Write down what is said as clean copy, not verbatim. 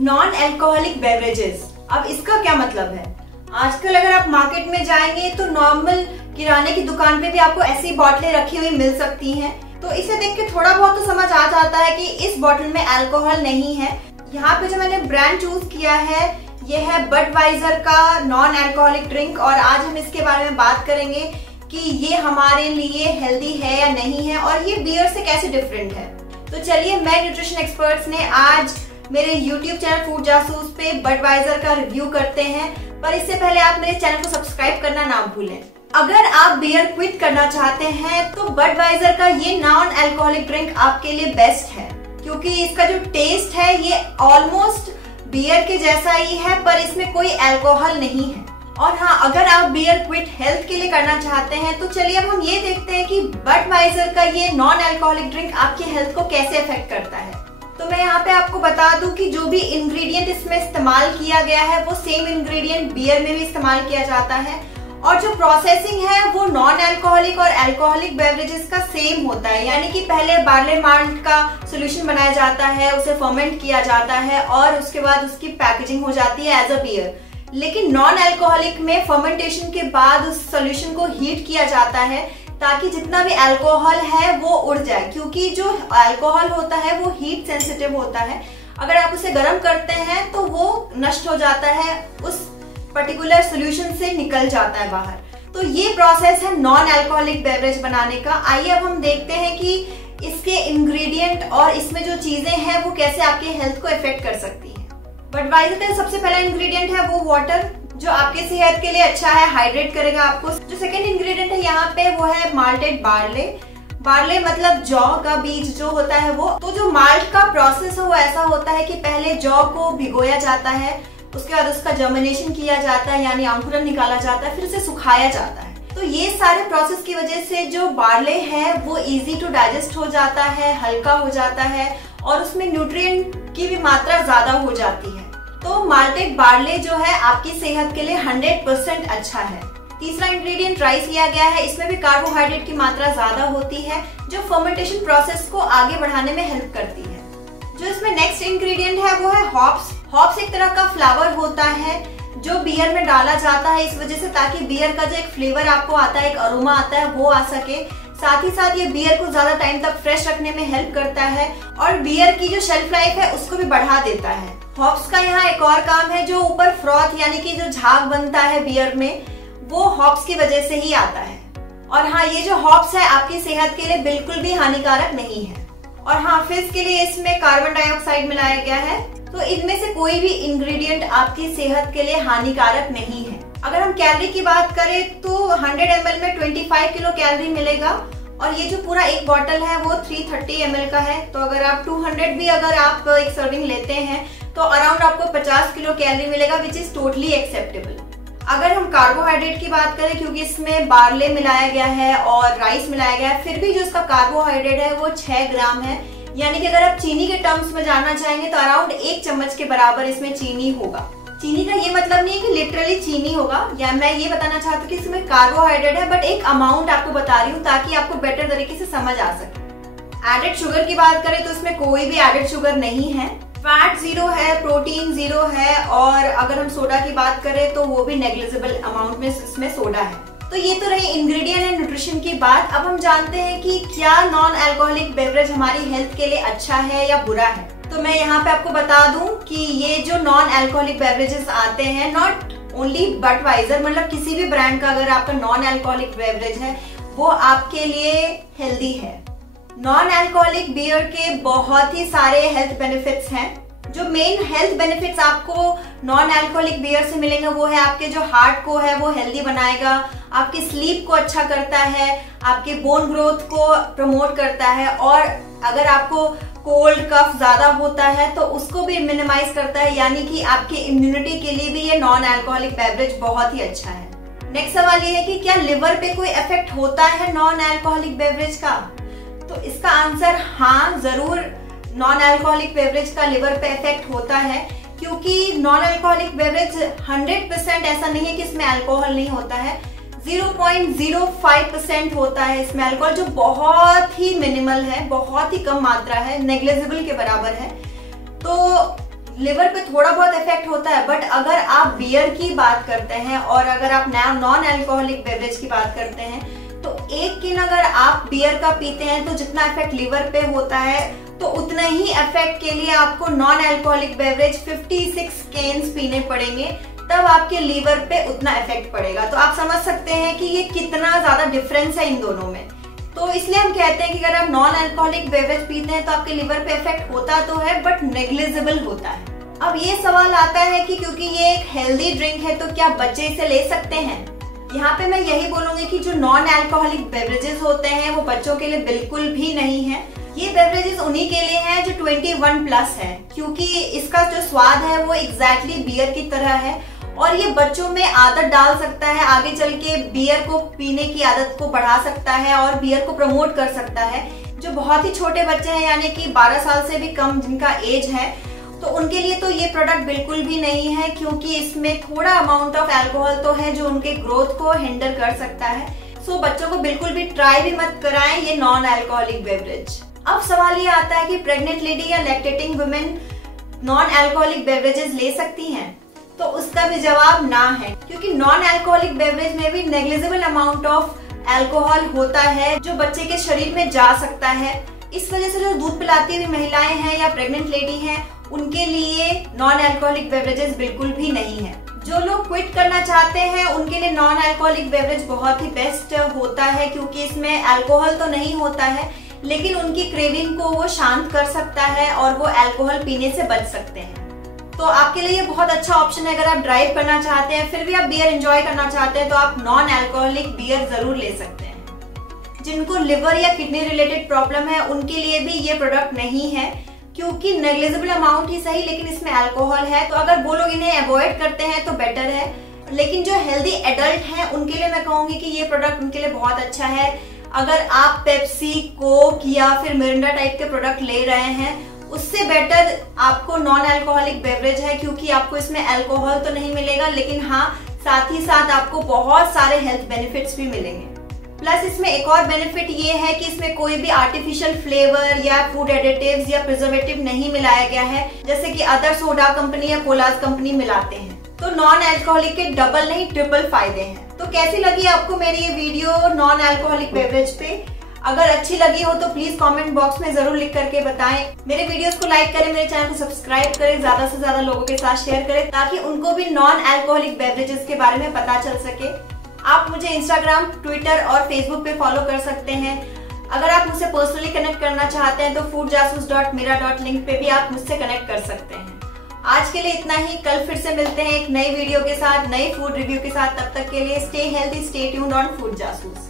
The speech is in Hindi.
नॉन अल्कोहलिक बेवरेजेस, अब इसका क्या मतलब है? आजकल अगर आप मार्केट में जाएंगे तो नॉर्मल किराने की दुकान पे भी आपको ऐसी बोतलें रखी हुई मिल सकती हैं। तो इसे देख के थोड़ा बहुत तो समझ आ जाता है कि इस बोतल में अल्कोहल नहीं है। यहाँ पे जो मैंने ब्रांड चूज किया है ये है बडवाइजर का नॉन अल्कोहलिक ड्रिंक, और आज हम इसके बारे में बात करेंगे कि ये हमारे लिए हेल्दी है या नहीं है और ये बियर से कैसे डिफरेंट है। तो चलिए, मैं न्यूट्रिशन एक्सपर्ट्स ने आज मेरे YouTube चैनल फूड जासूस पे बडवाइजर का रिव्यू करते हैं, पर इससे पहले आप मेरे चैनल को सब्सक्राइब करना ना भूलें। अगर आप बियर क्विट करना चाहते हैं तो बडवाइजर का ये नॉन अल्कोहलिक ड्रिंक आपके लिए बेस्ट है, क्योंकि इसका जो टेस्ट है ये ऑलमोस्ट बियर के जैसा ही है, पर इसमें कोई अल्कोहल नहीं है। और हाँ, अगर आप बियर क्विट हेल्थ के लिए करना चाहते हैं तो चलिए अब हम ये देखते हैं कि बडवाइजर का ये नॉन अल्कोहलिक ड्रिंक आपकी हेल्थ को कैसे अफेक्ट करता है। तो मैं यहाँ पे आपको बता दूं कि जो भी इंग्रेडिएंट इसमें इस्तेमाल किया गया है वो सेम इंग्रेडिएंट बियर में भी इस्तेमाल किया जाता है, और जो प्रोसेसिंग है वो नॉन अल्कोहलिक और अल्कोहलिक बेवरेजेस का सेम होता है। यानी कि पहले बार्ले माल्ट का सोल्यूशन बनाया जाता है, उसे फर्मेंट किया जाता है और उसके बाद उसकी पैकेजिंग हो जाती है एज अ बियर। लेकिन नॉन अल्कोहलिक में फर्मेंटेशन के बाद उस सोल्यूशन को हीट किया जाता है ताकि जितना भी अल्कोहल है वो उड़ जाए, क्योंकि जो अल्कोहल होता है वो हीट सेंसिटिव होता है। अगर आप उसे गर्म करते हैं तो वो नष्ट हो जाता है, उस पर्टिकुलर सोल्यूशन से निकल जाता है बाहर। तो ये प्रोसेस है नॉन अल्कोहलिक बेवरेज बनाने का। आइए अब हम देखते हैं कि इसके इंग्रेडिएंट और इसमें जो चीजें हैं वो कैसे आपके हेल्थ को इफेक्ट कर सकती है। बडवाइजर का सबसे पहला इंग्रेडिएंट है वो वाटर, जो आपके सेहत के लिए अच्छा है, हाइड्रेट करेगा आपको। जो सेकंड इंग्रेडिएंट है यहाँ पे वो है माल्टेड बार्ले। बार्ले मतलब जौ का बीज जो होता है वो। तो जो माल्ट का प्रोसेस है वो ऐसा होता है कि पहले जौ को भिगोया जाता है, उसके बाद उसका जर्मिनेशन किया जाता है यानी अंकुरन निकाला जाता है, फिर उसे सुखाया जाता है। तो ये सारे प्रोसेस की वजह से जो बार्ले है वो इजी टू डाइजेस्ट हो जाता है, हल्का हो जाता है और उसमें न्यूट्रिएंट की भी मात्रा ज्यादा हो जाती है। तो माल्टेड बार्ले जो है आपकी सेहत के लिए 100% अच्छा है। तीसरा इंग्रेडिएंट राइस लिया गया है, इसमें भी कार्बोहाइड्रेट की मात्रा ज्यादा होती है जो फर्मेंटेशन प्रोसेस को आगे बढ़ाने में हेल्प करती है। जो इसमें नेक्स्ट इंग्रेडिएंट है वो है हॉप्स। हॉप्स एक तरह का फ्लावर होता है जो बियर में डाला जाता है इस वजह से ताकि बियर का जो एक फ्लेवर आपको आता है, एक अरोमा आता है, वो आ सके। साथ ही साथ ये बियर को ज्यादा टाइम तक फ्रेश रखने में हेल्प करता है और बियर की जो शेल्फ लाइफ है उसको भी बढ़ा देता है। हॉप्स का यहाँ एक और काम है, जो ऊपर फ्रॉथ यानी कि जो झाग बनता है बियर में वो हॉप्स की वजह से ही आता है। और हाँ, ये जो हॉप्स है आपकी सेहत के लिए बिल्कुल भी हानिकारक नहीं है। और हाँ, फिज के लिए इसमें कार्बन डाइऑक्साइड मिलाया गया है, तो इनमें से कोई भी इंग्रेडिएंट आपकी सेहत के लिए हानिकारक नहीं है। अगर हम कैलोरी की बात करें तो 100 ml में 25 किलो कैलोरी मिलेगा, और ये जो पूरा एक बॉटल है वो 330 ml का है। तो अगर आप 200 भी अगर आप एक सर्विंग लेते हैं तो अराउंड आपको 50 किलो कैलोरी मिलेगा, विच इज टोटली एक्सेप्टेबल। अगर हम कार्बोहाइड्रेट की बात करें, क्योंकि इसमें बार्ले मिलाया गया है और राइस मिलाया गया है, फिर भी जो इसका कार्बोहाइड्रेट है वो 6 ग्राम है। यानी कि अगर आप चीनी के टर्म्स में जानना चाहेंगे तो अराउंड 1 चम्मच के बराबर इसमें चीनी होगा। चीनी का ये मतलब नहीं है कि लिटरली चीनी होगा, या मैं ये बताना चाहती हूँ कि इसमें कार्बोहाइड्रेट है, बट एक अमाउंट आपको बता रही हूँ ताकि आपको बेटर तरीके से समझ आ सके। एडेड शुगर की बात करें तो इसमें कोई भी एडेड शुगर नहीं है। फैट 0 है, प्रोटीन 0 है, और अगर हम सोडा की बात करें तो वो भी नेग्लिजिबल अमाउंट में इसमें सोडा है। तो ये तो रही इंग्रेडिएंट एंड न्यूट्रिशन की बात। अब हम जानते हैं कि क्या नॉन अल्कोहलिक बेवरेज हमारी हेल्थ के लिए अच्छा है या बुरा है। तो मैं यहाँ पे आपको बता दूं कि ये जो नॉन अल्कोहलिक बेवरेजेस आते हैं, नॉट ओनली बडवाइजर, मतलब किसी भी ब्रांड का अगर आपका नॉन अल्कोहलिक बेवरेज है वो आपके लिए हेल्दी है। नॉन अल्कोहलिक बियर के बहुत ही सारे हेल्थ बेनिफिट्स हैं। जो मेन हेल्थ बेनिफिट्स आपको नॉन अल्कोहलिक बियर से मिलेंगे वो है आपके जो हार्ट को है वो हेल्दी बनाएगा, आपकी स्लीप को अच्छा करता है, आपके बोन ग्रोथ को प्रमोट करता है, और अगर आपको कोल्ड कफ ज्यादा होता है तो उसको भी मिनिमाइज करता है, यानी कि आपके इम्यूनिटी के लिए भी ये नॉन अल्कोहलिक बेवरेज बहुत ही अच्छा है। नेक्स्ट सवाल ये है कि क्या लिवर पे कोई इफेक्ट होता है नॉन अल्कोहलिक बेवरेज का? तो इसका आंसर हाँ, जरूर नॉन अल्कोहलिक बेवरेज का लिवर पे इफेक्ट होता है, क्योंकि नॉन अल्कोहलिक बेवरेज 100% ऐसा नहीं है कि इसमें अल्कोहल नहीं होता है। 0.05% होता है इसमें अल्कोहल, जो बहुत ही मिनिमल है, बहुत ही कम मात्रा है, नेग्लिजिबल के बराबर है। तो लिवर पे थोड़ा बहुत इफेक्ट होता है, बट अगर आप बियर की बात करते हैं और अगर आप नॉन अल्कोहलिक बेवरेज की बात करते हैं तो एक कैन अगर आप बियर का पीते हैं तो जितना इफेक्ट लिवर पे होता है तो उतना ही इफेक्ट के लिए आपको नॉन अल्कोहलिक बेवरेज 56 कैन्स पीने पड़ेंगे, तब आपके लीवर पे उतना इफेक्ट पड़ेगा। तो आप समझ सकते हैं कि ये कितना ज्यादा डिफरेंस है इन दोनों में। तो इसलिए हम कहते हैं कि अगर आप नॉन अल्कोहलिक बेवरेज पीते हैं तो आपके लिवर पे इफेक्ट होता तो है बट नेग्लिजिबल होता है। अब ये सवाल आता है कि क्योंकि ये एक हेल्दी ड्रिंक है तो क्या बच्चे इसे ले सकते हैं? यहाँ पे मैं यही बोलूंगी कि जो नॉन अल्कोहलिक बेवरेजेस होते हैं वो बच्चों के लिए बिल्कुल भी नहीं है। ये बेवरेजेस उन्हीं के लिए हैं जो 21 प्लस है, क्योंकि इसका जो स्वाद है वो एग्जैक्टली बियर की तरह है और ये बच्चों में आदत डाल सकता है, आगे चल के बियर को पीने की आदत को बढ़ा सकता है और बियर को प्रमोट कर सकता है। जो बहुत ही छोटे बच्चे हैं यानी कि 12 साल से भी कम जिनका एज है तो उनके लिए तो ये प्रोडक्ट बिल्कुल भी नहीं है, क्योंकि इसमें थोड़ा अमाउंट ऑफ अल्कोहल तो है जो उनके ग्रोथ को हिंडर कर सकता है। सो बच्चों को बिल्कुल भी ट्राई भी मत कराएं ये नॉन अल्कोहलिक बेवरेज। अब सवाल ये आता है कि प्रेग्नेंट लेडी या lactating women non alcoholic beverages ले सकती हैं? तो उसका भी जवाब ना है, क्योंकि नॉन अल्कोहलिक बेवरेज में भी नेग्लिजिबल अमाउंट ऑफ अल्कोहल होता है जो बच्चे के शरीर में जा सकता है। इस वजह से जो दूध पिलाती हुई महिलाएं हैं या प्रेग्नेंट लेडी हैं उनके लिए नॉन अल्कोहलिक बेवरेजेस बिल्कुल भी नहीं है। जो लोग क्विट करना चाहते हैं उनके लिए नॉन अल्कोहलिक बेवरेज बहुत ही बेस्ट होता है, क्योंकि इसमें अल्कोहल तो नहीं होता है लेकिन उनकी क्रेविंग को वो शांत कर सकता है और वो अल्कोहल पीने से बच सकते हैं। तो आपके लिए ये बहुत अच्छा ऑप्शन है। अगर आप ड्राइव करना चाहते हैं फिर भी आप बियर एंजॉय करना चाहते हैं तो आप नॉन अल्कोहलिक बियर जरूर ले सकते हैं। जिनको लिवर या किडनी रिलेटेड प्रॉब्लम है उनके लिए भी ये प्रोडक्ट नहीं है, क्योंकि नेग्लिजिबल अमाउंट ही सही लेकिन इसमें अल्कोहल है। तो अगर वो लोग इन्हें अवॉइड करते हैं तो बेटर है, लेकिन जो हेल्दी एडल्ट हैं उनके लिए मैं कहूंगी कि ये प्रोडक्ट उनके लिए बहुत अच्छा है। अगर आप पेप्सी, कोक या फिर मिरिंडा टाइप के प्रोडक्ट ले रहे हैं उससे बेटर आपको नॉन अल्कोहलिक बेवरेज है, क्योंकि आपको इसमें अल्कोहल तो नहीं मिलेगा लेकिन हाँ साथ ही साथ आपको बहुत सारे हेल्थ बेनिफिट्स भी मिलेंगे। प्लस इसमें एक और बेनिफिट ये है कि इसमें कोई भी आर्टिफिशियल फ्लेवर या फूड एडिटिव्स या प्रिजर्वेटिव नहीं मिलाया गया है, जैसे कि अदर सोडा कंपनी या कोलाज कंपनी मिलाते हैं। तो नॉन अल्कोहलिक के डबल नहीं ट्रिपल फायदे हैं। तो कैसी लगी आपको मेरी ये वीडियो नॉन अल्कोहलिक बेवरेज पे? अगर अच्छी लगी हो तो प्लीज कमेंट बॉक्स में जरूर लिख करके बताएं। मेरे वीडियोस को लाइक करें, मेरे चैनल को सब्सक्राइब करें, ज्यादा से ज्यादा लोगों के साथ शेयर करें ताकि उनको भी नॉन अल्कोहलिक बेवरेजेस के बारे में पता चल सके। आप मुझे इंस्टाग्राम, ट्विटर और फेसबुक पे फॉलो कर सकते हैं। अगर आप मुझसे पर्सनली कनेक्ट करना चाहते हैं तो foodjasoos.mira.link पे भी आप मुझसे कनेक्ट कर सकते हैं। आज के लिए इतना ही। कल फिर से मिलते हैं एक नई वीडियो के साथ, नई फूड रिव्यू के साथ। तब तक के लिए stay healthy, stay tuned on food जासूस।